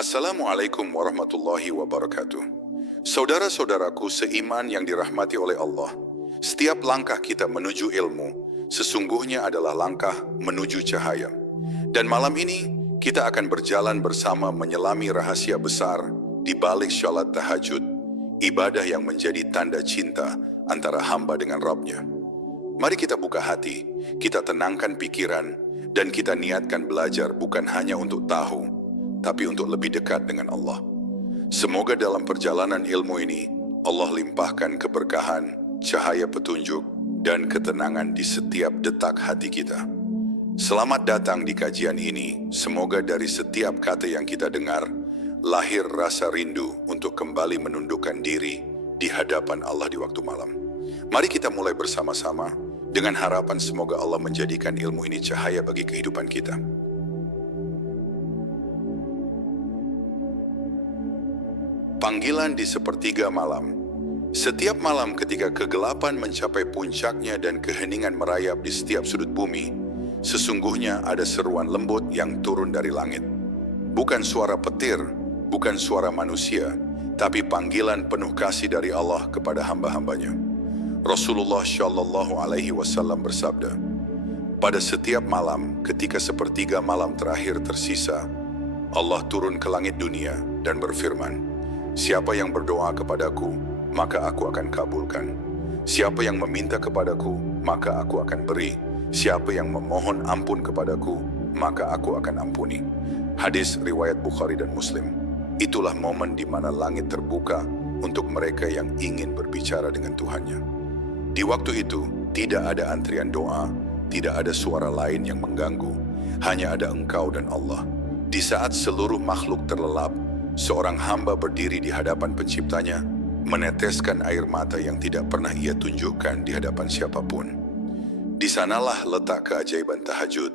Assalamualaikum warahmatullahi wabarakatuh. Saudara-saudaraku seiman yang dirahmati oleh Allah, setiap langkah kita menuju ilmu, sesungguhnya adalah langkah menuju cahaya. Dan malam ini, kita akan berjalan bersama menyelami rahasia besar di balik syalat tahajud, ibadah yang menjadi tanda cinta antara hamba dengan Rabb-Nya. Mari kita buka hati, kita tenangkan pikiran, dan kita niatkan belajar bukan hanya untuk tahu, tapi untuk lebih dekat dengan Allah. Semoga dalam perjalanan ilmu ini, Allah limpahkan keberkahan, cahaya petunjuk, dan ketenangan di setiap detak hati kita. Selamat datang di kajian ini, semoga dari setiap kata yang kita dengar, lahir rasa rindu untuk kembali menundukkan diri di hadapan Allah di waktu malam. Mari kita mulai bersama-sama, dengan harapan semoga Allah menjadikan ilmu ini cahaya bagi kehidupan kita. Panggilan di sepertiga malam. Setiap malam ketika kegelapan mencapai puncaknya dan keheningan merayap di setiap sudut bumi, sesungguhnya ada seruan lembut yang turun dari langit. Bukan suara petir, bukan suara manusia, tapi panggilan penuh kasih dari Allah kepada hamba-hambanya. Rasulullah Shallallahu Alaihi Wasallam bersabda, pada setiap malam ketika sepertiga malam terakhir tersisa, Allah turun ke langit dunia dan berfirman, siapa yang berdoa kepadaku, maka aku akan kabulkan. Siapa yang meminta kepadaku, maka aku akan beri. Siapa yang memohon ampun kepadaku, maka aku akan ampuni. Hadis riwayat Bukhari dan Muslim. Itulah momen di mana langit terbuka untuk mereka yang ingin berbicara dengan Tuhannya. Di waktu itu, tidak ada antrian doa, tidak ada suara lain yang mengganggu. Hanya ada Engkau dan Allah. Di saat seluruh makhluk terlelap, seorang hamba berdiri di hadapan penciptanya, meneteskan air mata yang tidak pernah ia tunjukkan di hadapan siapapun. Di sanalah letak keajaiban tahajud,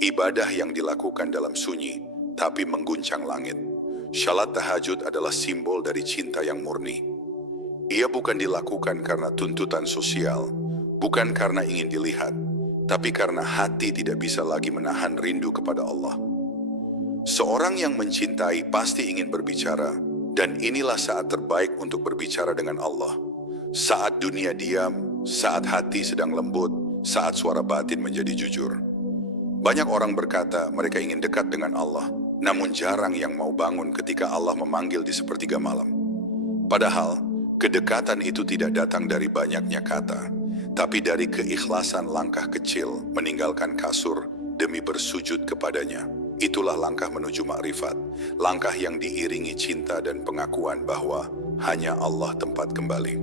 ibadah yang dilakukan dalam sunyi, tapi mengguncang langit. Syalat tahajud adalah simbol dari cinta yang murni. Ia bukan dilakukan karena tuntutan sosial, bukan karena ingin dilihat, tapi karena hati tidak bisa lagi menahan rindu kepada Allah. Seorang yang mencintai pasti ingin berbicara, dan inilah saat terbaik untuk berbicara dengan Allah. Saat dunia diam, saat hati sedang lembut, saat suara batin menjadi jujur. Banyak orang berkata mereka ingin dekat dengan Allah, namun jarang yang mau bangun ketika Allah memanggil di sepertiga malam. Padahal, kedekatan itu tidak datang dari banyaknya kata, tapi dari keikhlasan langkah kecil meninggalkan kasur demi bersujud kepadanya. Itulah langkah menuju makrifat, langkah yang diiringi cinta dan pengakuan bahwa hanya Allah tempat kembali.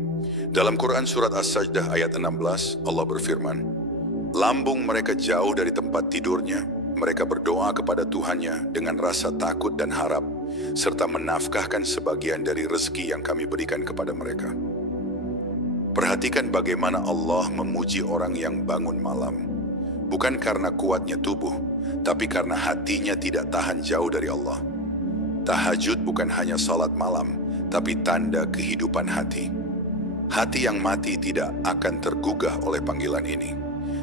Dalam Quran Surat As-Sajdah ayat 16, Allah berfirman, lambung mereka jauh dari tempat tidurnya, mereka berdoa kepada Tuhannya dengan rasa takut dan harap, serta menafkahkan sebagian dari rezeki yang kami berikan kepada mereka. Perhatikan bagaimana Allah memuji orang yang bangun malam, bukan karena kuatnya tubuh, tapi karena hatinya tidak tahan jauh dari Allah. Tahajud bukan hanya salat malam, tapi tanda kehidupan hati. Hati yang mati tidak akan tergugah oleh panggilan ini,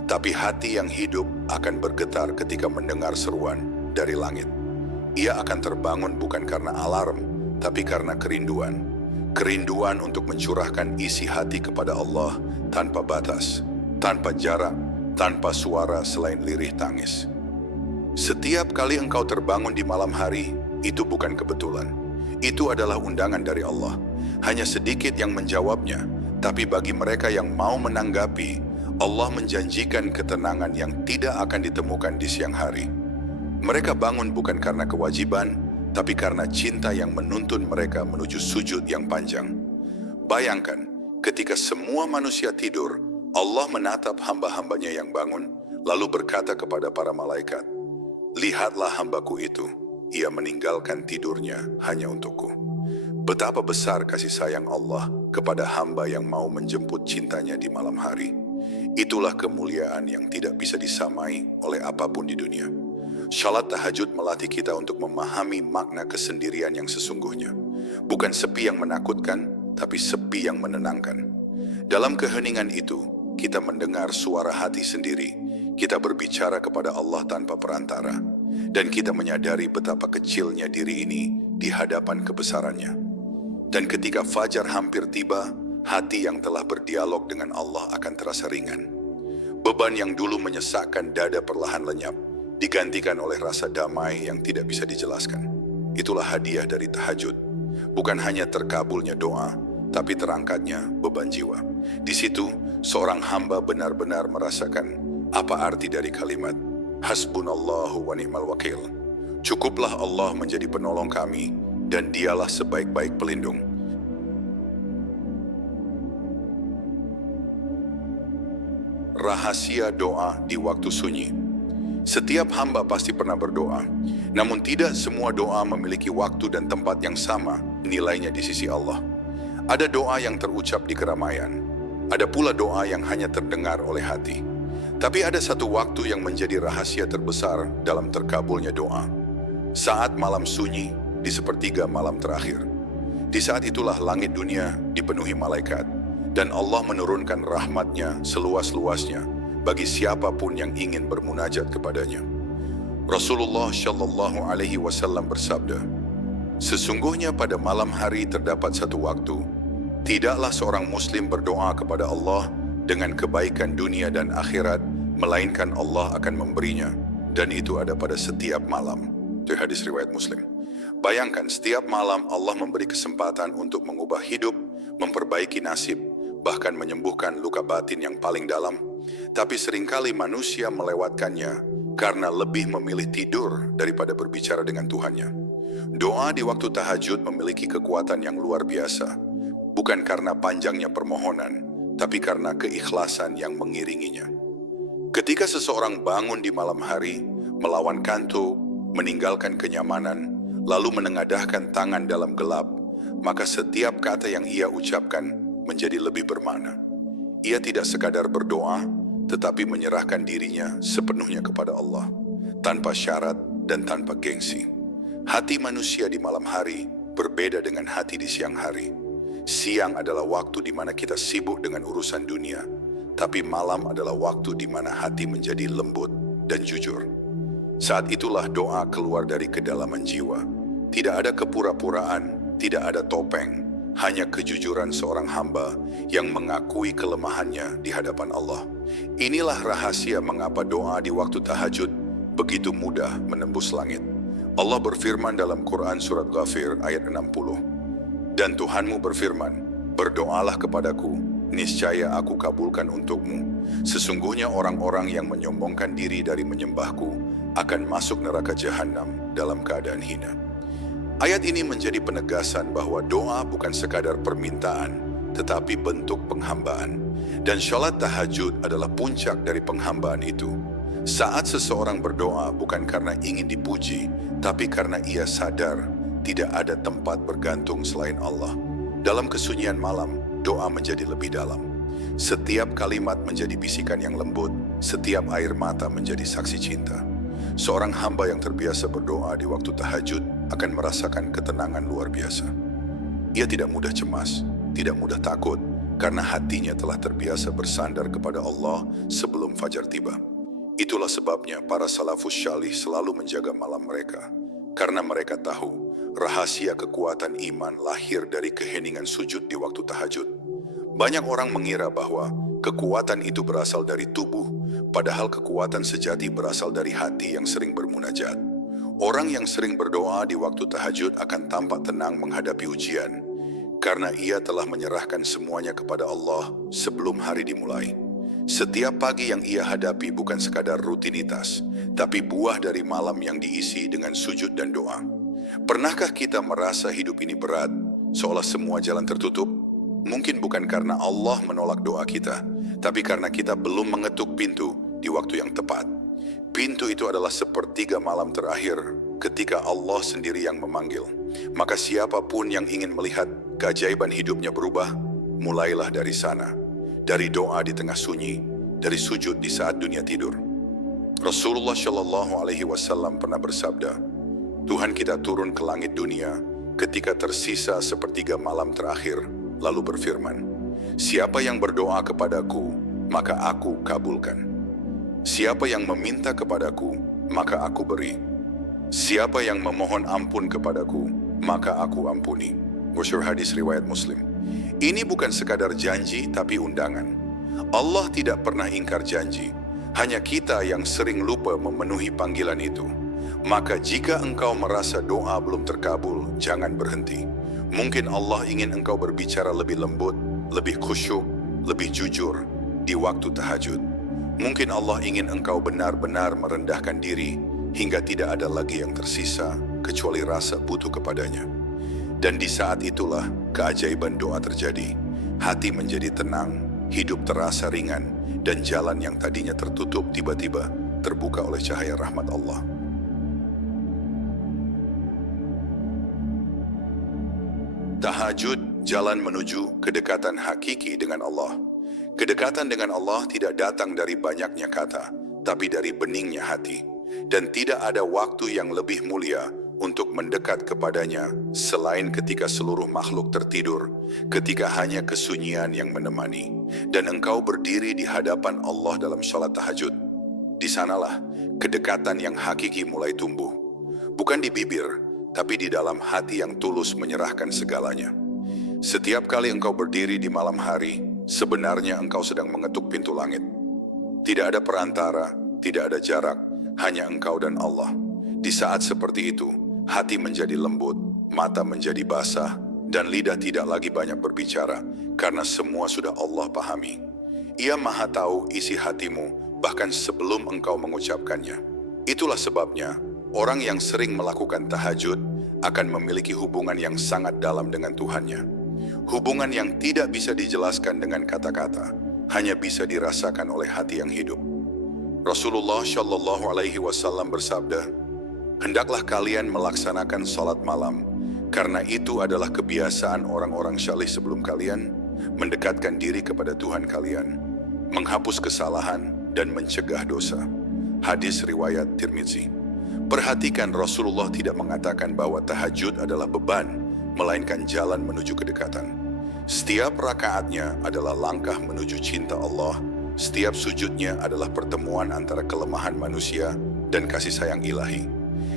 tapi hati yang hidup akan bergetar ketika mendengar seruan dari langit. Ia akan terbangun bukan karena alarm, tapi karena kerinduan. Kerinduan untuk mencurahkan isi hati kepada Allah tanpa batas, tanpa jarak, tanpa suara selain lirih tangis. Setiap kali engkau terbangun di malam hari, itu bukan kebetulan. Itu adalah undangan dari Allah. Hanya sedikit yang menjawabnya, tapi bagi mereka yang mau menanggapi, Allah menjanjikan ketenangan yang tidak akan ditemukan di siang hari. Mereka bangun bukan karena kewajiban, tapi karena cinta yang menuntun mereka menuju sujud yang panjang. Bayangkan, ketika semua manusia tidur, Allah menatap hamba-hambanya yang bangun, lalu berkata kepada para malaikat, lihatlah hambaku itu, ia meninggalkan tidurnya hanya untukku. Betapa besar kasih sayang Allah kepada hamba yang mau menjemput cintanya di malam hari. Itulah kemuliaan yang tidak bisa disamai oleh apapun di dunia. Salat tahajud melatih kita untuk memahami makna kesendirian yang sesungguhnya. Bukan sepi yang menakutkan, tapi sepi yang menenangkan. Dalam keheningan itu, kita mendengar suara hati sendiri. Kita berbicara kepada Allah tanpa perantara. dan kita menyadari betapa kecilnya diri ini di hadapan kebesarannya. Dan ketika fajar hampir tiba, hati yang telah berdialog dengan Allah akan terasa ringan. Beban yang dulu menyesakkan dada perlahan lenyap, digantikan oleh rasa damai yang tidak bisa dijelaskan. Itulah hadiah dari tahajud. Bukan hanya terkabulnya doa, tapi terangkatnya beban jiwa. Di situ, seorang hamba benar-benar merasakan apa arti dari kalimat Hasbunallahu wa ni'mal wakil. Cukuplah Allah menjadi penolong kami, dan dialah sebaik-baik pelindung. Rahasia doa di waktu sunyi. Setiap hamba pasti pernah berdoa, namun tidak semua doa memiliki waktu dan tempat yang sama nilainya di sisi Allah. Ada doa yang terucap di keramaian, ada pula doa yang hanya terdengar oleh hati. Tapi ada satu waktu yang menjadi rahasia terbesar dalam terkabulnya doa. Saat malam sunyi di sepertiga malam terakhir. Di saat itulah langit dunia dipenuhi malaikat, dan Allah menurunkan rahmat-Nya seluas-luasnya bagi siapapun yang ingin bermunajat kepadanya. Rasulullah Shallallahu Alaihi Wasallam bersabda, sesungguhnya pada malam hari terdapat satu waktu, tidaklah seorang muslim berdoa kepada Allah dengan kebaikan dunia dan akhirat, melainkan Allah akan memberinya, dan itu ada pada setiap malam. Itu hadis riwayat Muslim. Bayangkan setiap malam Allah memberi kesempatan untuk mengubah hidup, memperbaiki nasib, bahkan menyembuhkan luka batin yang paling dalam. Tapi seringkali manusia melewatkannya karena lebih memilih tidur daripada berbicara dengan Tuhannya. Doa di waktu tahajud memiliki kekuatan yang luar biasa, bukan karena panjangnya permohonan, tapi karena keikhlasan yang mengiringinya. Ketika seseorang bangun di malam hari, melawan kantuk, meninggalkan kenyamanan, lalu menengadahkan tangan dalam gelap, maka setiap kata yang ia ucapkan menjadi lebih bermakna. Ia tidak sekadar berdoa, tetapi menyerahkan dirinya sepenuhnya kepada Allah, tanpa syarat dan tanpa gengsi. Hati manusia di malam hari berbeda dengan hati di siang hari. Siang adalah waktu di mana kita sibuk dengan urusan dunia, tapi malam adalah waktu di mana hati menjadi lembut dan jujur. Saat itulah doa keluar dari kedalaman jiwa. Tidak ada kepura-puraan, tidak ada topeng, hanya kejujuran seorang hamba yang mengakui kelemahannya di hadapan Allah. Inilah rahasia mengapa doa di waktu tahajud begitu mudah menembus langit. Allah berfirman dalam Quran Surat Ghafir ayat 60, dan Tuhanmu berfirman, berdoalah kepadaku, niscaya aku kabulkan untukmu. Sesungguhnya orang-orang yang menyombongkan diri dari menyembahku akan masuk neraka jahanam dalam keadaan hina. Ayat ini menjadi penegasan bahwa doa bukan sekadar permintaan, tetapi bentuk penghambaan. Dan sholat tahajud adalah puncak dari penghambaan itu. Saat seseorang berdoa bukan karena ingin dipuji, tapi karena ia sadar tidak ada tempat bergantung selain Allah. Dalam kesunyian malam, doa menjadi lebih dalam. Setiap kalimat menjadi bisikan yang lembut, setiap air mata menjadi saksi cinta. Seorang hamba yang terbiasa berdoa di waktu tahajud akan merasakan ketenangan luar biasa. Ia tidak mudah cemas, tidak mudah takut, karena hatinya telah terbiasa bersandar kepada Allah sebelum fajar tiba. Itulah sebabnya para salafus syalih selalu menjaga malam mereka, karena mereka tahu rahasia kekuatan iman lahir dari keheningan sujud di waktu tahajud. Banyak orang mengira bahwa kekuatan itu berasal dari tubuh, padahal kekuatan sejati berasal dari hati yang sering bermunajat. Orang yang sering berdoa di waktu tahajud akan tampak tenang menghadapi ujian, karena ia telah menyerahkan semuanya kepada Allah sebelum hari dimulai. Setiap pagi yang ia hadapi bukan sekadar rutinitas, tapi buah dari malam yang diisi dengan sujud dan doa. Pernahkah kita merasa hidup ini berat, seolah semua jalan tertutup? Mungkin bukan karena Allah menolak doa kita, tapi karena kita belum mengetuk pintu di waktu yang tepat. Pintu itu adalah sepertiga malam terakhir ketika Allah sendiri yang memanggil. Maka siapapun yang ingin melihat keajaiban hidupnya berubah, mulailah dari sana. Dari doa di tengah sunyi, dari sujud di saat dunia tidur. Rasulullah Shallallahu Alaihi Wasallam pernah bersabda, Tuhan kita turun ke langit dunia ketika tersisa sepertiga malam terakhir, lalu berfirman, siapa yang berdoa kepadaku, maka aku kabulkan. Siapa yang meminta kepadaku, maka aku beri. Siapa yang memohon ampun kepadaku, maka aku ampuni. Masyhur hadis riwayat Muslim. Ini bukan sekadar janji tapi undangan. Allah tidak pernah ingkar janji. Hanya kita yang sering lupa memenuhi panggilan itu. Maka jika engkau merasa doa belum terkabul, jangan berhenti. Mungkin Allah ingin engkau berbicara lebih lembut, lebih khusyuk, lebih jujur di waktu tahajud. Mungkin Allah ingin engkau benar-benar merendahkan diri hingga tidak ada lagi yang tersisa kecuali rasa butuh kepadanya. Dan di saat itulah keajaiban doa terjadi. Hati menjadi tenang, hidup terasa ringan, dan jalan yang tadinya tertutup tiba-tiba terbuka oleh cahaya rahmat Allah. Tahajud, jalan menuju kedekatan hakiki dengan Allah. Kedekatan dengan Allah tidak datang dari banyaknya kata, tapi dari beningnya hati. Dan tidak ada waktu yang lebih mulia untuk mendekat kepadanya selain ketika seluruh makhluk tertidur, ketika hanya kesunyian yang menemani, dan engkau berdiri di hadapan Allah dalam sholat tahajud. Di sanalah kedekatan yang hakiki mulai tumbuh. Bukan di bibir, tapi di dalam hati yang tulus menyerahkan segalanya. Setiap kali engkau berdiri di malam hari, sebenarnya engkau sedang mengetuk pintu langit. Tidak ada perantara, tidak ada jarak, hanya engkau dan Allah. Di saat seperti itu, hati menjadi lembut, mata menjadi basah, dan lidah tidak lagi banyak berbicara, karena semua sudah Allah pahami. Ia Maha tahu isi hatimu, bahkan sebelum engkau mengucapkannya. Itulah sebabnya, orang yang sering melakukan tahajud akan memiliki hubungan yang sangat dalam dengan Tuhannya. Hubungan yang tidak bisa dijelaskan dengan kata-kata, hanya bisa dirasakan oleh hati yang hidup. Rasulullah Shallallahu Alaihi Wasallam bersabda, "Hendaklah kalian melaksanakan salat malam, karena itu adalah kebiasaan orang-orang syalih sebelum kalian, mendekatkan diri kepada Tuhan kalian, menghapus kesalahan dan mencegah dosa." Hadis riwayat Tirmizi. Perhatikan, Rasulullah tidak mengatakan bahwa tahajud adalah beban, melainkan jalan menuju kedekatan. Setiap rakaatnya adalah langkah menuju cinta Allah. Setiap sujudnya adalah pertemuan antara kelemahan manusia dan kasih sayang ilahi.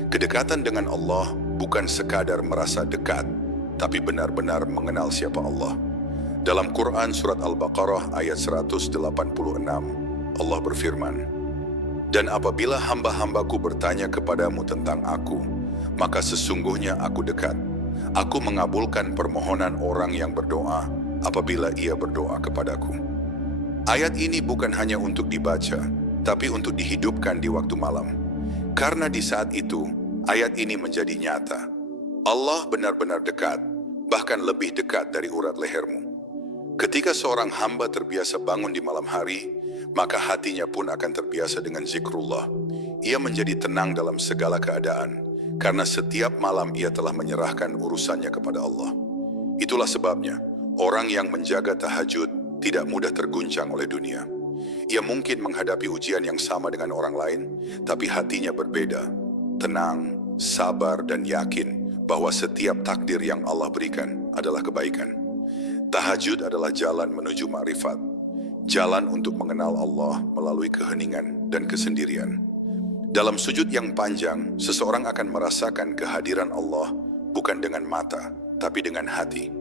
Kedekatan dengan Allah bukan sekadar merasa dekat, tapi benar-benar mengenal siapa Allah. Dalam Quran Surat Al-Baqarah ayat 186, Allah berfirman, "Dan apabila hamba-hambaku bertanya kepadamu tentang aku, maka sesungguhnya aku dekat. Aku mengabulkan permohonan orang yang berdoa apabila ia berdoa kepadaku." Ayat ini bukan hanya untuk dibaca, tapi untuk dihidupkan di waktu malam. Karena di saat itu, ayat ini menjadi nyata. Allah benar-benar dekat, bahkan lebih dekat dari urat lehermu. Ketika seorang hamba terbiasa bangun di malam hari, maka hatinya pun akan terbiasa dengan zikrullah. Ia menjadi tenang dalam segala keadaan, karena setiap malam ia telah menyerahkan urusannya kepada Allah. Itulah sebabnya, orang yang menjaga tahajud tidak mudah terguncang oleh dunia. Ia mungkin menghadapi ujian yang sama dengan orang lain, tapi hatinya berbeda, tenang, sabar, dan yakin bahwa setiap takdir yang Allah berikan adalah kebaikan. Tahajud adalah jalan menuju ma'rifat, jalan untuk mengenal Allah melalui keheningan dan kesendirian. Dalam sujud yang panjang, seseorang akan merasakan kehadiran Allah bukan dengan mata, tapi dengan hati.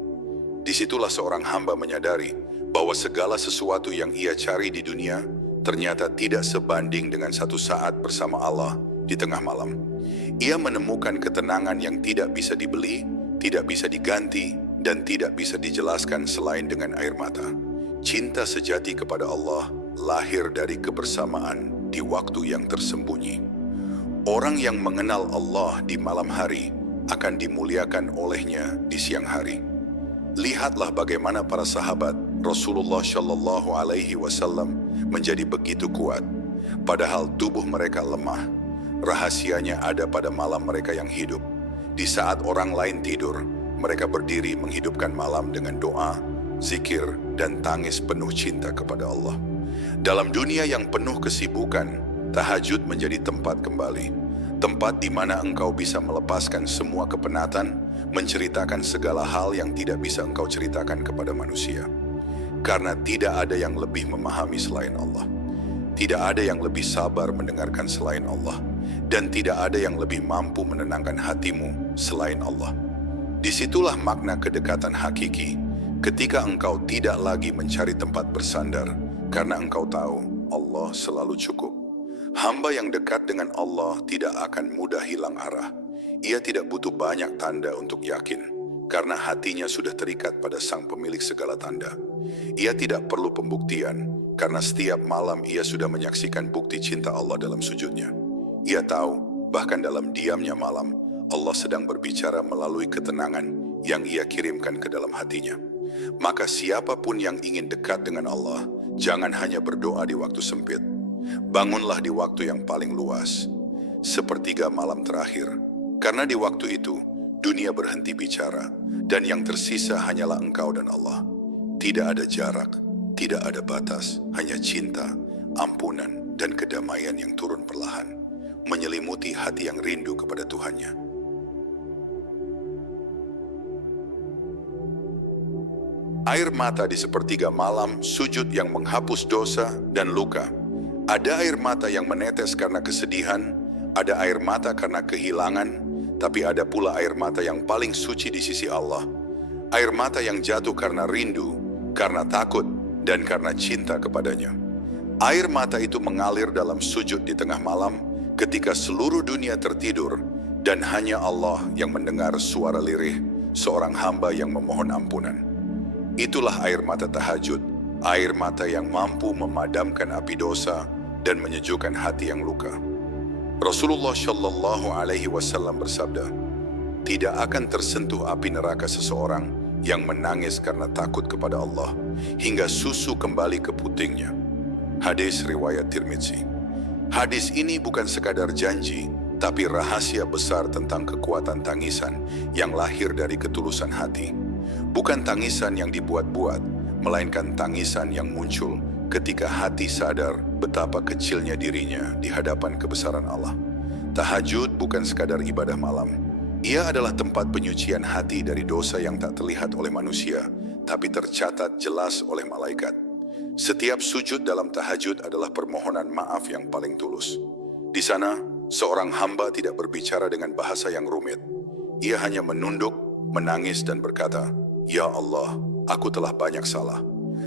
Disitulah seorang hamba menyadari bahwa segala sesuatu yang ia cari di dunia ternyata tidak sebanding dengan satu saat bersama Allah di tengah malam. Ia menemukan ketenangan yang tidak bisa dibeli, tidak bisa diganti, dan tidak bisa dijelaskan selain dengan air mata. Cinta sejati kepada Allah lahir dari kebersamaan di waktu yang tersembunyi. Orang yang mengenal Allah di malam hari akan dimuliakan olehnya di siang hari. Lihatlah bagaimana para sahabat Rasulullah Shallallahu Alaihi Wasallam menjadi begitu kuat, padahal tubuh mereka lemah. Rahasianya ada pada malam mereka yang hidup. Di saat orang lain tidur, mereka berdiri menghidupkan malam dengan doa, zikir, dan tangis penuh cinta kepada Allah. Dalam dunia yang penuh kesibukan, tahajud menjadi tempat kembali. Tempat di mana engkau bisa melepaskan semua kepenatan, menceritakan segala hal yang tidak bisa engkau ceritakan kepada manusia. Karena tidak ada yang lebih memahami selain Allah. Tidak ada yang lebih sabar mendengarkan selain Allah. dan tidak ada yang lebih mampu menenangkan hatimu selain Allah. Disitulah makna kedekatan hakiki, ketika engkau tidak lagi mencari tempat bersandar, karena engkau tahu Allah selalu cukup. Hamba yang dekat dengan Allah tidak akan mudah hilang arah. Ia tidak butuh banyak tanda untuk yakin, karena hatinya sudah terikat pada Sang Pemilik segala tanda. Ia tidak perlu pembuktian, karena setiap malam ia sudah menyaksikan bukti cinta Allah dalam sujudnya. Ia tahu, bahkan dalam diamnya malam, Allah sedang berbicara melalui ketenangan yang ia kirimkan ke dalam hatinya. Maka siapapun yang ingin dekat dengan Allah, jangan hanya berdoa di waktu sempit. Bangunlah di waktu yang paling luas, sepertiga malam terakhir, karena di waktu itu, dunia berhenti bicara, dan yang tersisa hanyalah engkau dan Allah. Tidak ada jarak, tidak ada batas, hanya cinta, ampunan, dan kedamaian yang turun perlahan, menyelimuti hati yang rindu kepada Tuhannya. Air mata di sepertiga malam, sujud yang menghapus dosa dan luka. Ada air mata yang menetes karena kesedihan, ada air mata karena kehilangan, tapi ada pula air mata yang paling suci di sisi Allah. Air mata yang jatuh karena rindu, karena takut, dan karena cinta kepadanya. Air mata itu mengalir dalam sujud di tengah malam, ketika seluruh dunia tertidur, dan hanya Allah yang mendengar suara lirih seorang hamba yang memohon ampunan. Itulah air mata tahajud, air mata yang mampu memadamkan api dosa dan menyejukkan hati yang luka. Rasulullah Shallallahu Alaihi Wasallam bersabda, tidak akan tersentuh api neraka seseorang yang menangis karena takut kepada Allah hingga susu kembali ke putingnya. Hadis riwayat Tirmidzi. Hadis ini bukan sekadar janji, tapi rahasia besar tentang kekuatan tangisan yang lahir dari ketulusan hati. Bukan tangisan yang dibuat-buat, melainkan tangisan yang muncul ketika hati sadar betapa kecilnya dirinya di hadapan kebesaran Allah. Tahajud bukan sekadar ibadah malam. Ia adalah tempat penyucian hati dari dosa yang tak terlihat oleh manusia, tapi tercatat jelas oleh malaikat. Setiap sujud dalam tahajud adalah permohonan maaf yang paling tulus. Di sana, seorang hamba tidak berbicara dengan bahasa yang rumit. Ia hanya menunduk, menangis dan berkata, "Ya Allah, aku telah banyak salah."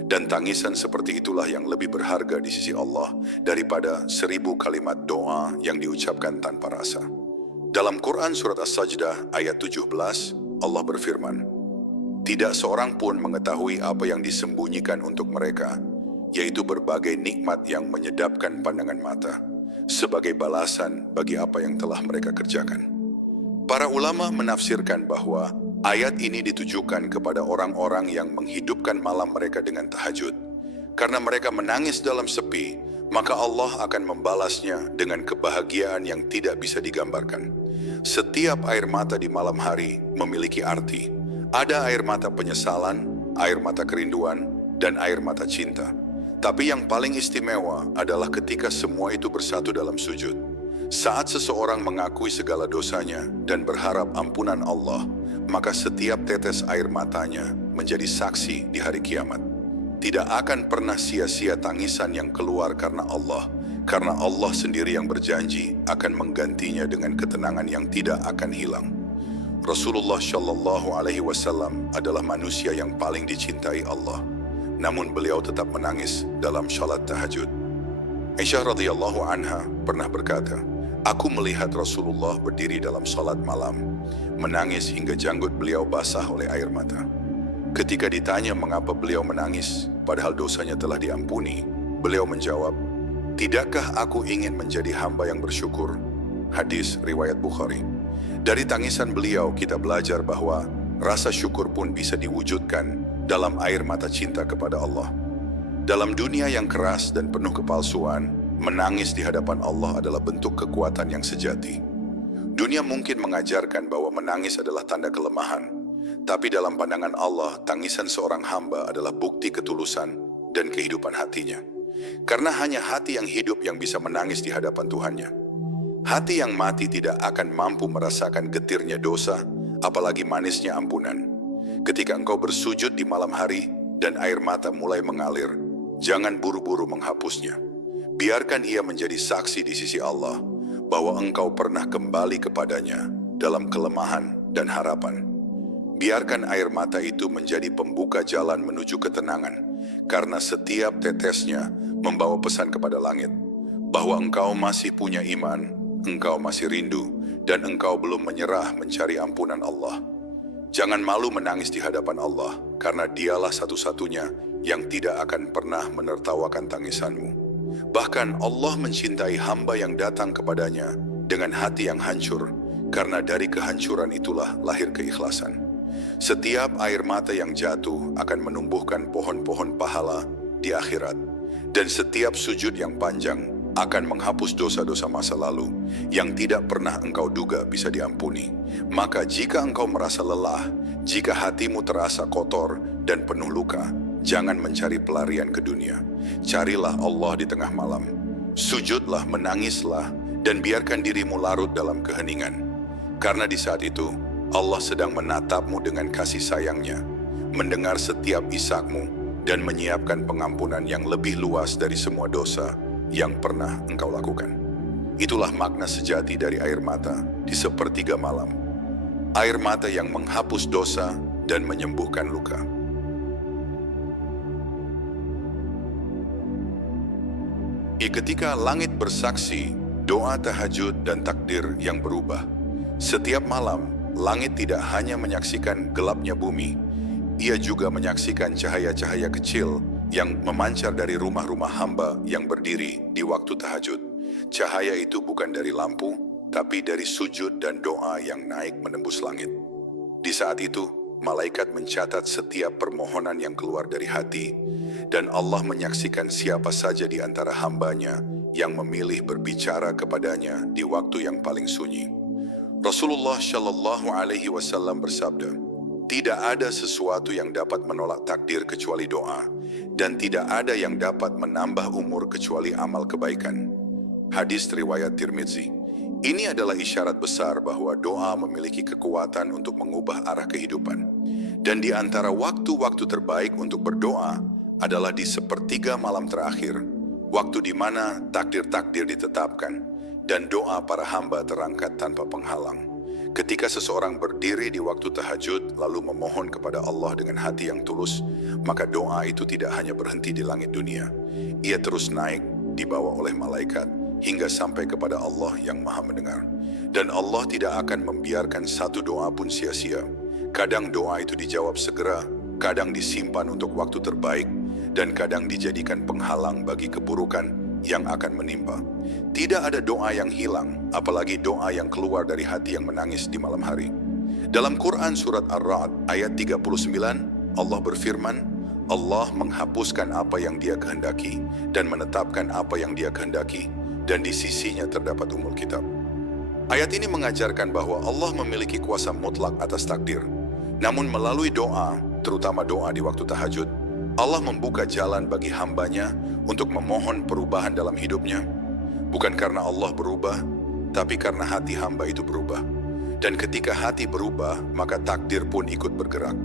Dan tangisan seperti itulah yang lebih berharga di sisi Allah daripada 1000 kalimat doa yang diucapkan tanpa rasa. Dalam Quran Surat As-Sajdah ayat 17, Allah berfirman, tidak seorang pun mengetahui apa yang disembunyikan untuk mereka, yaitu berbagai nikmat yang menyedapkan pandangan mata, sebagai balasan bagi apa yang telah mereka kerjakan. Para ulama menafsirkan bahwa ayat ini ditujukan kepada orang-orang yang menghidupkan malam mereka dengan tahajud. Karena mereka menangis dalam sepi, maka Allah akan membalasnya dengan kebahagiaan yang tidak bisa digambarkan. Setiap air mata di malam hari memiliki arti. Ada air mata penyesalan, air mata kerinduan, dan air mata cinta. Tapi yang paling istimewa adalah ketika semua itu bersatu dalam sujud. Saat seseorang mengakui segala dosanya dan berharap ampunan Allah, maka setiap tetes air matanya menjadi saksi di hari kiamat. Tidak akan pernah sia-sia tangisan yang keluar karena Allah sendiri yang berjanji akan menggantinya dengan ketenangan yang tidak akan hilang. Rasulullah Shallallahu Alaihi Wasallam adalah manusia yang paling dicintai Allah, namun beliau tetap menangis dalam salat tahajud. Aisyah radhiyallahu anha pernah berkata, aku melihat Rasulullah berdiri dalam salat malam, menangis hingga janggut beliau basah oleh air mata. Ketika ditanya mengapa beliau menangis, padahal dosanya telah diampuni, beliau menjawab, tidakkah aku ingin menjadi hamba yang bersyukur? Hadis riwayat Bukhari. Dari tangisan beliau kita belajar bahwa rasa syukur pun bisa diwujudkan dalam air mata cinta kepada Allah. Dalam dunia yang keras dan penuh kepalsuan, menangis di hadapan Allah adalah bentuk kekuatan yang sejati. Dunia mungkin mengajarkan bahwa menangis adalah tanda kelemahan, tapi dalam pandangan Allah, tangisan seorang hamba adalah bukti ketulusan dan kehidupan hatinya. Karena hanya hati yang hidup yang bisa menangis di hadapan Tuhannya. Hati yang mati tidak akan mampu merasakan getirnya dosa, apalagi manisnya ampunan. Ketika engkau bersujud di malam hari dan air mata mulai mengalir, jangan buru-buru menghapusnya. Biarkan ia menjadi saksi di sisi Allah bahwa engkau pernah kembali kepadanya dalam kelemahan dan harapan. Biarkan air mata itu menjadi pembuka jalan menuju ketenangan, karena setiap tetesnya membawa pesan kepada langit, bahwa engkau masih punya iman, engkau masih rindu, dan engkau belum menyerah mencari ampunan Allah. Jangan malu menangis di hadapan Allah, karena dialah satu-satunya yang tidak akan pernah menertawakan tangisanmu. Bahkan Allah mencintai hamba yang datang kepadanya dengan hati yang hancur, karena dari kehancuran itulah lahir keikhlasan. Setiap air mata yang jatuh akan menumbuhkan pohon-pohon pahala di akhirat, dan setiap sujud yang panjang akan menghapus dosa-dosa masa lalu yang tidak pernah engkau duga bisa diampuni. Maka jika engkau merasa lelah, jika hatimu terasa kotor dan penuh luka, jangan mencari pelarian ke dunia. Carilah Allah di tengah malam. Sujudlah, menangislah, dan biarkan dirimu larut dalam keheningan. Karena di saat itu, Allah sedang menatapmu dengan kasih sayangnya, mendengar setiap isakmu, dan menyiapkan pengampunan yang lebih luas dari semua dosa yang pernah engkau lakukan. Itulah makna sejati dari air mata di sepertiga malam. Air mata yang menghapus dosa dan menyembuhkan luka. Ketika langit bersaksi, doa tahajud dan takdir yang berubah. Setiap malam, langit tidak hanya menyaksikan gelapnya bumi, ia juga menyaksikan cahaya-cahaya kecil yang memancar dari rumah-rumah hamba yang berdiri di waktu tahajud. Cahaya itu bukan dari lampu, tapi dari sujud dan doa yang naik menembus langit. Di saat itu, malaikat mencatat setiap permohonan yang keluar dari hati, dan Allah menyaksikan siapa saja di antara hambanya yang memilih berbicara kepadanya di waktu yang paling sunyi. Rasulullah Shallallahu Alaihi Wasallam bersabda, "Tidak ada sesuatu yang dapat menolak takdir kecuali doa, dan tidak ada yang dapat menambah umur kecuali amal kebaikan." Hadis riwayat Tirmidzi. Ini adalah isyarat besar bahwa doa memiliki kekuatan untuk mengubah arah kehidupan. Dan di antara waktu-waktu terbaik untuk berdoa adalah di sepertiga malam terakhir, waktu di mana takdir-takdir ditetapkan dan doa para hamba terangkat tanpa penghalang. Ketika seseorang berdiri di waktu tahajud lalu memohon kepada Allah dengan hati yang tulus, maka doa itu tidak hanya berhenti di langit dunia. Ia terus naik, dibawa oleh malaikat, hingga sampai kepada Allah yang Maha Mendengar. Dan Allah tidak akan membiarkan satu doa pun sia-sia. Kadang doa itu dijawab segera, kadang disimpan untuk waktu terbaik, dan kadang dijadikan penghalang bagi keburukan yang akan menimpa. Tidak ada doa yang hilang, apalagi doa yang keluar dari hati yang menangis di malam hari. Dalam Quran Surat Ar-Ra'd ayat 39, Allah berfirman, Allah menghapuskan apa yang Dia kehendaki dan menetapkan apa yang Dia kehendaki, dan di sisinya terdapat Ummul Kitab. Ayat ini mengajarkan bahwa Allah memiliki kuasa mutlak atas takdir. Namun melalui doa, terutama doa di waktu tahajud, Allah membuka jalan bagi hambanya untuk memohon perubahan dalam hidupnya. Bukan karena Allah berubah, tapi karena hati hamba itu berubah. Dan ketika hati berubah, maka takdir pun ikut bergerak.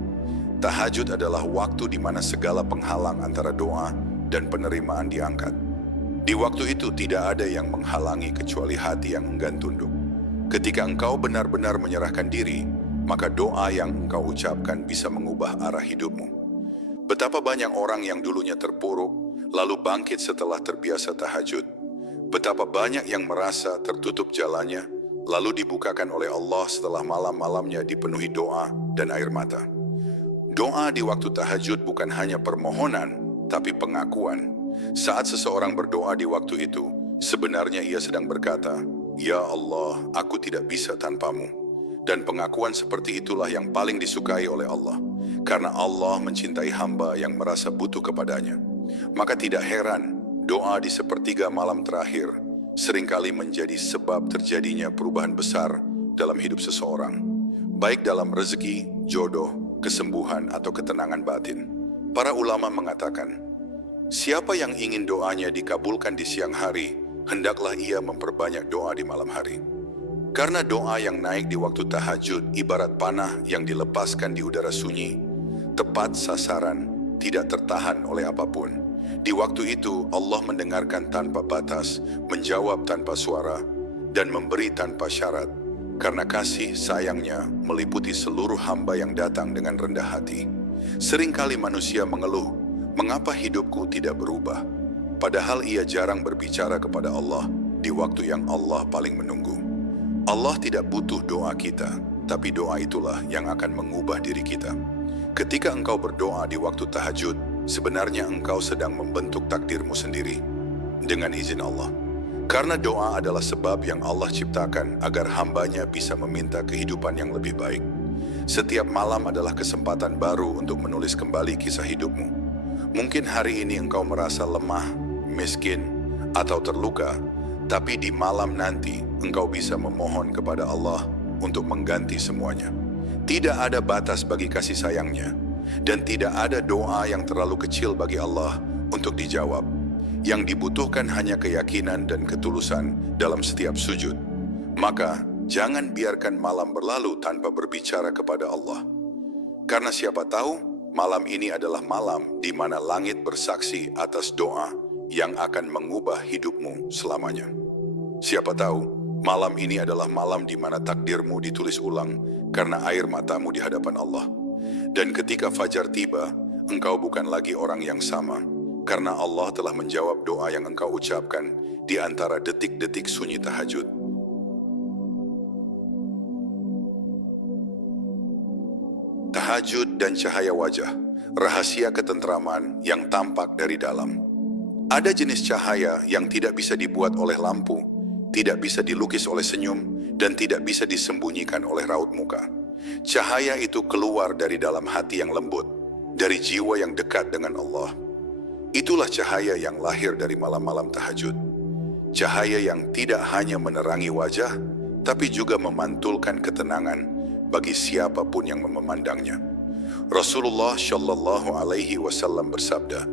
Tahajud adalah waktu di mana segala penghalang antara doa dan penerimaan diangkat. Di waktu itu tidak ada yang menghalangi kecuali hati yang enggan tunduk. Ketika engkau benar-benar menyerahkan diri, maka doa yang engkau ucapkan bisa mengubah arah hidupmu. Betapa banyak orang yang dulunya terpuruk, lalu bangkit setelah terbiasa tahajud. Betapa banyak yang merasa tertutup jalannya, lalu dibukakan oleh Allah setelah malam-malamnya dipenuhi doa dan air mata. Doa di waktu tahajud bukan hanya permohonan, tapi pengakuan. Saat seseorang berdoa di waktu itu, sebenarnya ia sedang berkata, "Ya Allah, aku tidak bisa tanpamu." Dan pengakuan seperti itulah yang paling disukai oleh Allah, karena Allah mencintai hamba yang merasa butuh kepadanya. Maka tidak heran, doa di sepertiga malam terakhir seringkali menjadi sebab terjadinya perubahan besar dalam hidup seseorang, baik dalam rezeki, jodoh, kesembuhan, atau ketenangan batin. Para ulama mengatakan, siapa yang ingin doanya dikabulkan di siang hari, hendaklah ia memperbanyak doa di malam hari. Karena doa yang naik di waktu tahajud ibarat panah yang dilepaskan di udara sunyi, tepat sasaran, tidak tertahan oleh apapun. Di waktu itu Allah mendengarkan tanpa batas, menjawab tanpa suara, dan memberi tanpa syarat, karena kasih sayangnya meliputi seluruh hamba yang datang dengan rendah hati. Seringkali manusia mengeluh, mengapa hidupku tidak berubah? Padahal ia jarang berbicara kepada Allah di waktu yang Allah paling menunggu. Allah tidak butuh doa kita, tapi doa itulah yang akan mengubah diri kita. Ketika engkau berdoa di waktu tahajud, sebenarnya engkau sedang membentuk takdirmu sendiri dengan izin Allah. Karena doa adalah sebab yang Allah ciptakan agar hambanya bisa meminta kehidupan yang lebih baik. Setiap malam adalah kesempatan baru untuk menulis kembali kisah hidupmu. Mungkin hari ini engkau merasa lemah, miskin, atau terluka, tapi di malam nanti engkau bisa memohon kepada Allah untuk mengganti semuanya. Tidak ada batas bagi kasih sayangnya, dan tidak ada doa yang terlalu kecil bagi Allah untuk dijawab. Yang dibutuhkan hanya keyakinan dan ketulusan dalam setiap sujud. Maka, jangan biarkan malam berlalu tanpa berbicara kepada Allah. Karena siapa tahu, malam ini adalah malam di mana langit bersaksi atas doa yang akan mengubah hidupmu selamanya. Siapa tahu, malam ini adalah malam di mana takdirmu ditulis ulang karena air matamu di hadapan Allah. Dan ketika fajar tiba, engkau bukan lagi orang yang sama, karena Allah telah menjawab doa yang engkau ucapkan di antara detik-detik sunyi tahajud. Tahajud dan cahaya wajah, rahasia ketentraman yang tampak dari dalam. Ada jenis cahaya yang tidak bisa dibuat oleh lampu, tidak bisa dilukis oleh senyum, dan tidak bisa disembunyikan oleh raut muka. Cahaya itu keluar dari dalam hati yang lembut, dari jiwa yang dekat dengan Allah. Itulah cahaya yang lahir dari malam-malam tahajud. Cahaya yang tidak hanya menerangi wajah, tapi juga memantulkan ketenangan bagi siapapun yang memandangnya. Rasulullah Shallallahu Alaihi Wasallam bersabda,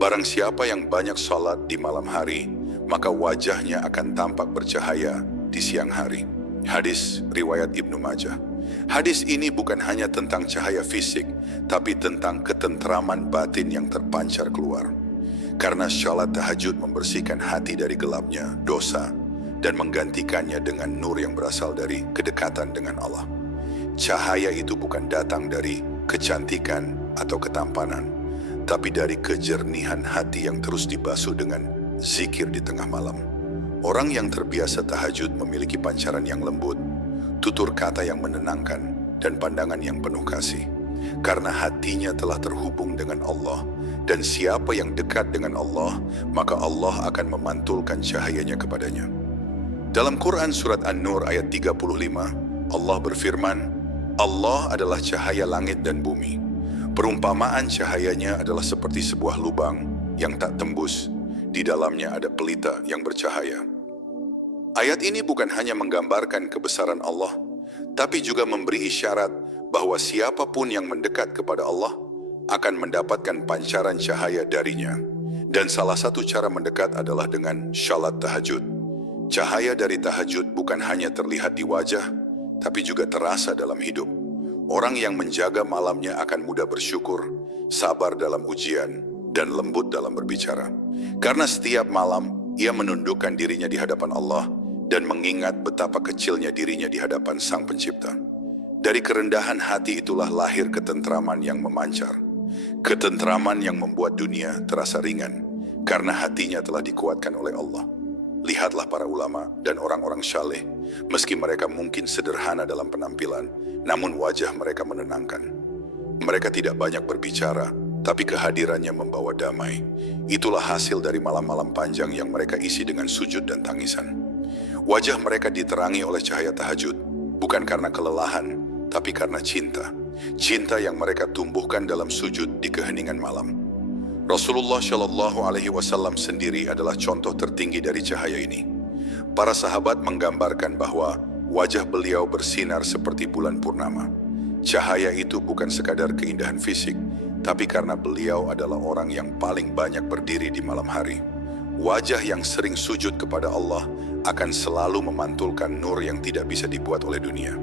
barang siapa yang banyak salat di malam hari, maka wajahnya akan tampak bercahaya di siang hari. Hadis riwayat Ibnu Majah. Hadis ini bukan hanya tentang cahaya fisik, tapi tentang ketentraman batin yang terpancar keluar. Karena salat tahajud membersihkan hati dari gelapnya dosa dan menggantikannya dengan nur yang berasal dari kedekatan dengan Allah. Cahaya itu bukan datang dari kecantikan atau ketampanan, tapi dari kejernihan hati yang terus dibasuh dengan zikir di tengah malam. Orang yang terbiasa tahajud memiliki pancaran yang lembut, tutur kata yang menenangkan, dan pandangan yang penuh kasih. Karena hatinya telah terhubung dengan Allah, dan siapa yang dekat dengan Allah, maka Allah akan memantulkan cahayanya kepadanya. Dalam Quran Surat An-Nur ayat 35, Allah berfirman, Allah adalah cahaya langit dan bumi. Perumpamaan cahayanya adalah seperti sebuah lubang yang tak tembus. Di dalamnya ada pelita yang bercahaya. Ayat ini bukan hanya menggambarkan kebesaran Allah, tapi juga memberi isyarat bahwa siapapun yang mendekat kepada Allah akan mendapatkan pancaran cahaya darinya. Dan salah satu cara mendekat adalah dengan salat tahajud. Cahaya dari tahajud bukan hanya terlihat di wajah, tapi juga terasa dalam hidup. Orang yang menjaga malamnya akan mudah bersyukur, sabar dalam ujian, dan lembut dalam berbicara. Karena setiap malam, ia menundukkan dirinya di hadapan Allah dan mengingat betapa kecilnya dirinya di hadapan Sang Pencipta. Dari kerendahan hati itulah lahir ketentraman yang memancar. Ketentraman yang membuat dunia terasa ringan, karena hatinya telah dikuatkan oleh Allah. Lihatlah para ulama dan orang-orang syaleh, meski mereka mungkin sederhana dalam penampilan, namun wajah mereka menenangkan. Mereka tidak banyak berbicara, tapi kehadirannya membawa damai. Itulah hasil dari malam-malam panjang yang mereka isi dengan sujud dan tangisan. Wajah mereka diterangi oleh cahaya tahajud, bukan karena kelelahan, tapi karena cinta. Cinta yang mereka tumbuhkan dalam sujud di keheningan malam. Rasulullah Shallallahu Alaihi Wasallam sendiri adalah contoh tertinggi dari cahaya ini. Para sahabat menggambarkan bahwa wajah beliau bersinar seperti bulan purnama. Cahaya itu bukan sekadar keindahan fisik, tapi karena beliau adalah orang yang paling banyak berdiri di malam hari. Wajah yang sering sujud kepada Allah akan selalu memantulkan nur yang tidak bisa dibuat oleh dunia.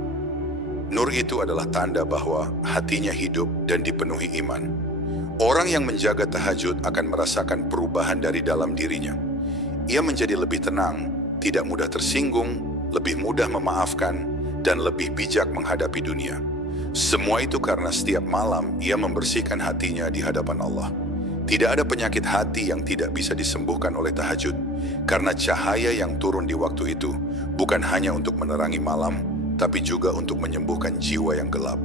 Nur itu adalah tanda bahwa hatinya hidup dan dipenuhi iman. Orang yang menjaga tahajud akan merasakan perubahan dari dalam dirinya. Ia menjadi lebih tenang, tidak mudah tersinggung, lebih mudah memaafkan, dan lebih bijak menghadapi dunia. Semua itu karena setiap malam ia membersihkan hatinya di hadapan Allah. Tidak ada penyakit hati yang tidak bisa disembuhkan oleh tahajud, karena cahaya yang turun di waktu itu bukan hanya untuk menerangi malam, tapi juga untuk menyembuhkan jiwa yang gelap.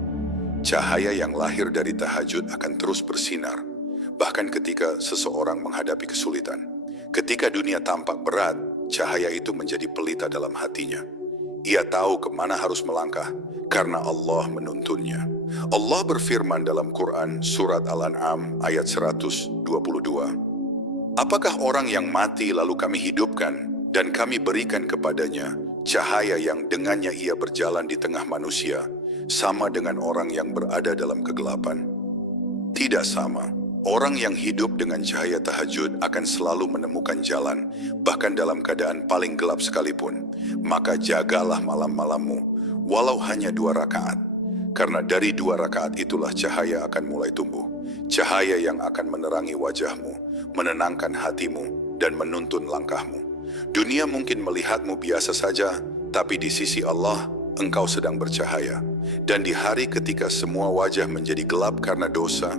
Cahaya yang lahir dari tahajud akan terus bersinar, bahkan ketika seseorang menghadapi kesulitan. Ketika dunia tampak berat, cahaya itu menjadi pelita dalam hatinya. Ia tahu kemana harus melangkah, karena Allah menuntunnya. Allah berfirman dalam Quran Surat Al-An'am ayat 122. Apakah orang yang mati lalu kami hidupkan, dan kami berikan kepadanya cahaya yang dengannya ia berjalan di tengah manusia, sama dengan orang yang berada dalam kegelapan? Tidak sama. Orang yang hidup dengan cahaya tahajud akan selalu menemukan jalan, bahkan dalam keadaan paling gelap sekalipun. Maka jagalah malam-malammu, walau hanya 2 rakaat. Karena dari 2 rakaat itulah cahaya akan mulai tumbuh. Cahaya yang akan menerangi wajahmu, menenangkan hatimu, dan menuntun langkahmu. Dunia mungkin melihatmu biasa saja, tapi di sisi Allah, engkau sedang bercahaya. Dan di hari ketika semua wajah menjadi gelap karena dosa,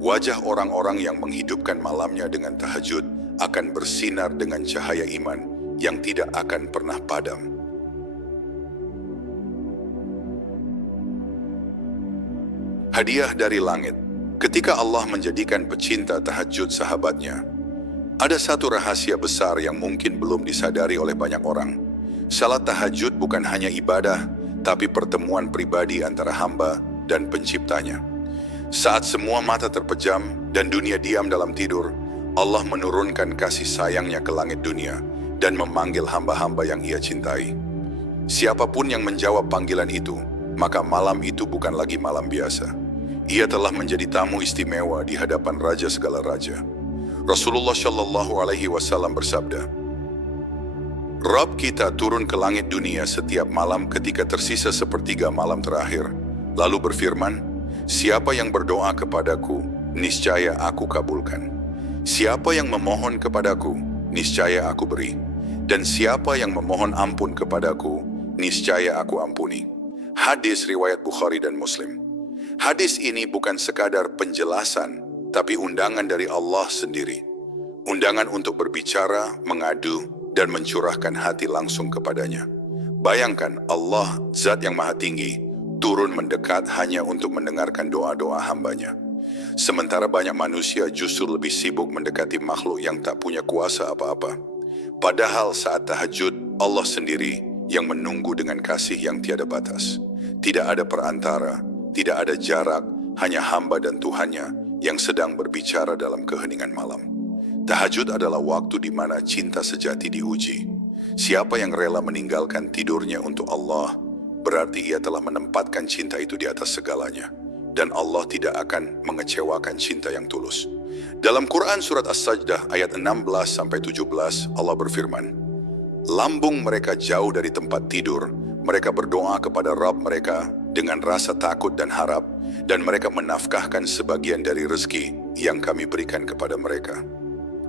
wajah orang-orang yang menghidupkan malamnya dengan tahajud akan bersinar dengan cahaya iman yang tidak akan pernah padam. Hadiah dari langit. Ketika Allah menjadikan pecinta tahajud sahabatnya, ada satu rahasia besar yang mungkin belum disadari oleh banyak orang. Salat tahajud bukan hanya ibadah, tapi pertemuan pribadi antara hamba dan penciptanya. Saat semua mata terpejam dan dunia diam dalam tidur, Allah menurunkan kasih sayangnya ke langit dunia dan memanggil hamba-hamba yang ia cintai. Siapapun yang menjawab panggilan itu, maka malam itu bukan lagi malam biasa. Ia telah menjadi tamu istimewa di hadapan Raja segala raja. Rasulullah Shallallahu Alaihi Wasallam bersabda, Rabb kita turun ke langit dunia setiap malam ketika tersisa sepertiga malam terakhir, lalu berfirman, siapa yang berdoa kepadaku, niscaya aku kabulkan. Siapa yang memohon kepadaku, niscaya aku beri. Dan siapa yang memohon ampun kepadaku, niscaya aku ampuni. Hadis riwayat Bukhari dan Muslim. Hadis ini bukan sekadar penjelasan, tapi undangan dari Allah sendiri. Undangan untuk berbicara, mengadu, dan mencurahkan hati langsung kepadanya. Bayangkan Allah, Zat yang Maha Tinggi, turun mendekat hanya untuk mendengarkan doa-doa hambanya. Sementara banyak manusia justru lebih sibuk mendekati makhluk yang tak punya kuasa apa-apa. Padahal saat tahajud, Allah sendiri yang menunggu dengan kasih yang tiada batas. Tidak ada perantara, tidak ada jarak, hanya hamba dan Tuhannya yang sedang berbicara dalam keheningan malam. Tahajud adalah waktu di mana cinta sejati diuji. Siapa yang rela meninggalkan tidurnya untuk Allah, berarti ia telah menempatkan cinta itu di atas segalanya. Dan Allah tidak akan mengecewakan cinta yang tulus. Dalam Quran Surat As-Sajdah ayat 16-17, Allah berfirman, lambung mereka jauh dari tempat tidur, mereka berdoa kepada Rabb mereka dengan rasa takut dan harap, dan mereka menafkahkan sebagian dari rezeki yang kami berikan kepada mereka.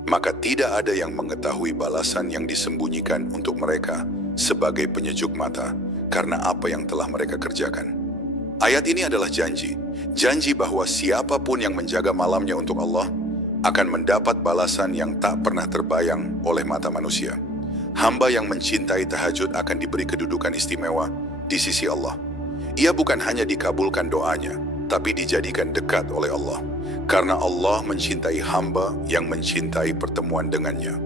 Maka tidak ada yang mengetahui balasan yang disembunyikan untuk mereka sebagai penyejuk mata, karena apa yang telah mereka kerjakan. Ayat ini adalah janji bahwa siapapun yang menjaga malamnya untuk Allah akan mendapat balasan yang tak pernah terbayang oleh mata manusia. Hamba yang mencintai tahajud akan diberi kedudukan istimewa di sisi Allah. Ia bukan hanya dikabulkan doanya, tapi dijadikan dekat oleh Allah, karena Allah mencintai hamba yang mencintai pertemuan dengannya.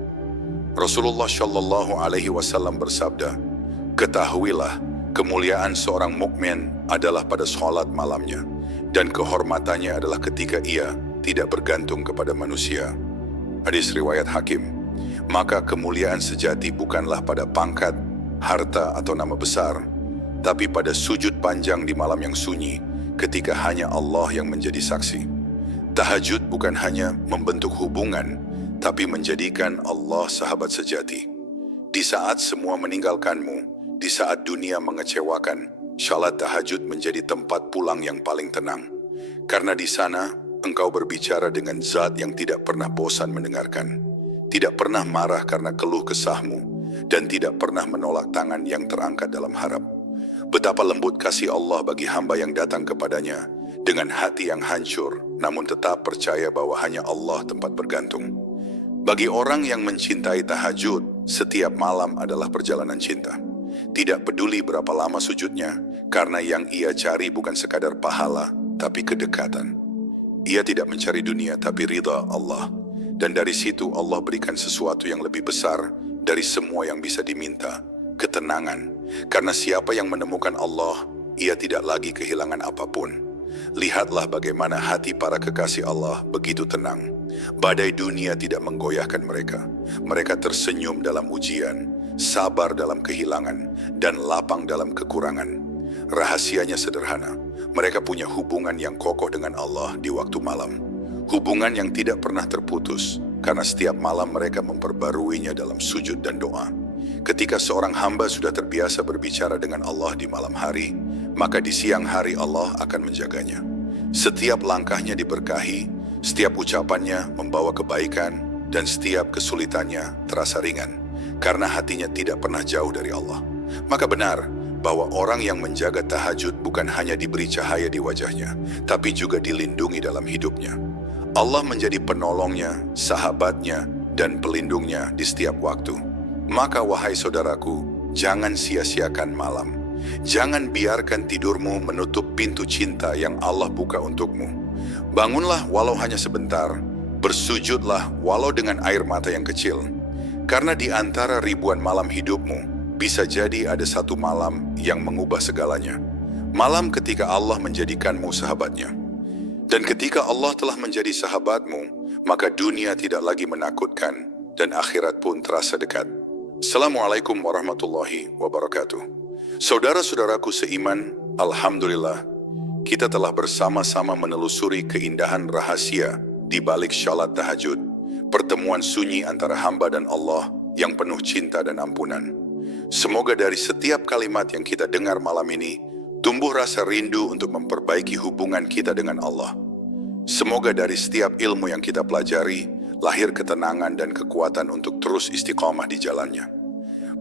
Rasulullah Shallallahu Alaihi Wasallam bersabda, ketahuilah, kemuliaan seorang mukmin adalah pada sholat malamnya, dan kehormatannya adalah ketika ia tidak bergantung kepada manusia. Hadis riwayat Hakim. Maka kemuliaan sejati bukanlah pada pangkat, harta atau nama besar, tapi pada sujud panjang di malam yang sunyi, ketika hanya Allah yang menjadi saksi. Tahajud bukan hanya membentuk hubungan, tapi menjadikan Allah sahabat sejati. Di saat semua meninggalkanmu, di saat dunia mengecewakan, salat tahajud menjadi tempat pulang yang paling tenang. Karena di sana, engkau berbicara dengan Zat yang tidak pernah bosan mendengarkan, tidak pernah marah karena keluh kesahmu, dan tidak pernah menolak tangan yang terangkat dalam harap. Betapa lembut kasih Allah bagi hamba yang datang kepadanya dengan hati yang hancur, namun tetap percaya bahwa hanya Allah tempat bergantung. Bagi orang yang mencintai tahajud, setiap malam adalah perjalanan cinta. Tidak peduli berapa lama sujudnya, karena yang ia cari bukan sekadar pahala, tapi kedekatan. Ia tidak mencari dunia, tapi ridha Allah. Dan dari situ Allah berikan sesuatu yang lebih besar dari semua yang bisa diminta, ketenangan. Karena siapa yang menemukan Allah, ia tidak lagi kehilangan apapun. Lihatlah bagaimana hati para kekasih Allah begitu tenang. Badai dunia tidak menggoyahkan mereka. Mereka tersenyum dalam ujian, sabar dalam kehilangan, dan lapang dalam kekurangan. Rahasianya sederhana. Mereka punya hubungan yang kokoh dengan Allah di waktu malam. Hubungan yang tidak pernah terputus, karena setiap malam mereka memperbaruinya dalam sujud dan doa. Ketika seorang hamba sudah terbiasa berbicara dengan Allah di malam hari, maka di siang hari Allah akan menjaganya. Setiap langkahnya diberkahi, setiap ucapannya membawa kebaikan, dan setiap kesulitannya terasa ringan, karena hatinya tidak pernah jauh dari Allah. Maka benar bahwa orang yang menjaga tahajud bukan hanya diberi cahaya di wajahnya, tapi juga dilindungi dalam hidupnya. Allah menjadi penolongnya, sahabatnya, dan pelindungnya di setiap waktu. Maka wahai saudaraku, jangan sia-siakan malam. Jangan biarkan tidurmu menutup pintu cinta yang Allah buka untukmu. Bangunlah walau hanya sebentar, bersujudlah walau dengan air mata yang kecil. Karena di antara ribuan malam hidupmu, bisa jadi ada satu malam yang mengubah segalanya. Malam ketika Allah menjadikanmu sahabatnya. Dan ketika Allah telah menjadi sahabatmu, maka dunia tidak lagi menakutkan dan akhirat pun terasa dekat. Assalamualaikum warahmatullahi wabarakatuh. Saudara-saudaraku seiman, Alhamdulillah, kita telah bersama-sama menelusuri keindahan rahasia di balik syalat tahajud, pertemuan sunyi antara hamba dan Allah yang penuh cinta dan ampunan. Semoga dari setiap kalimat yang kita dengar malam ini, tumbuh rasa rindu untuk memperbaiki hubungan kita dengan Allah. Semoga dari setiap ilmu yang kita pelajari, lahir ketenangan dan kekuatan untuk terus istiqamah di jalannya.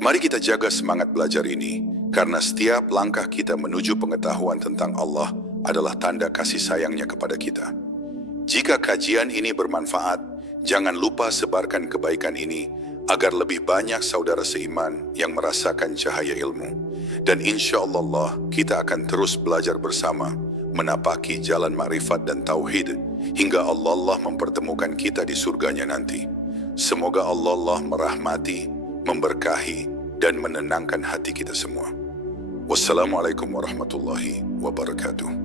Mari kita jaga semangat belajar ini, karena setiap langkah kita menuju pengetahuan tentang Allah adalah tanda kasih sayangnya kepada kita. Jika kajian ini bermanfaat, jangan lupa sebarkan kebaikan ini, agar lebih banyak saudara seiman yang merasakan cahaya ilmu. Dan insya Allah kita akan terus belajar bersama, menapaki jalan ma'rifat dan tauhid, hingga Allah mempertemukan kita di surganya nanti. Semoga Allah merahmati, memberkahi, dan menenangkan hati kita semua. Wassalamualaikum warahmatullahi wabarakatuh.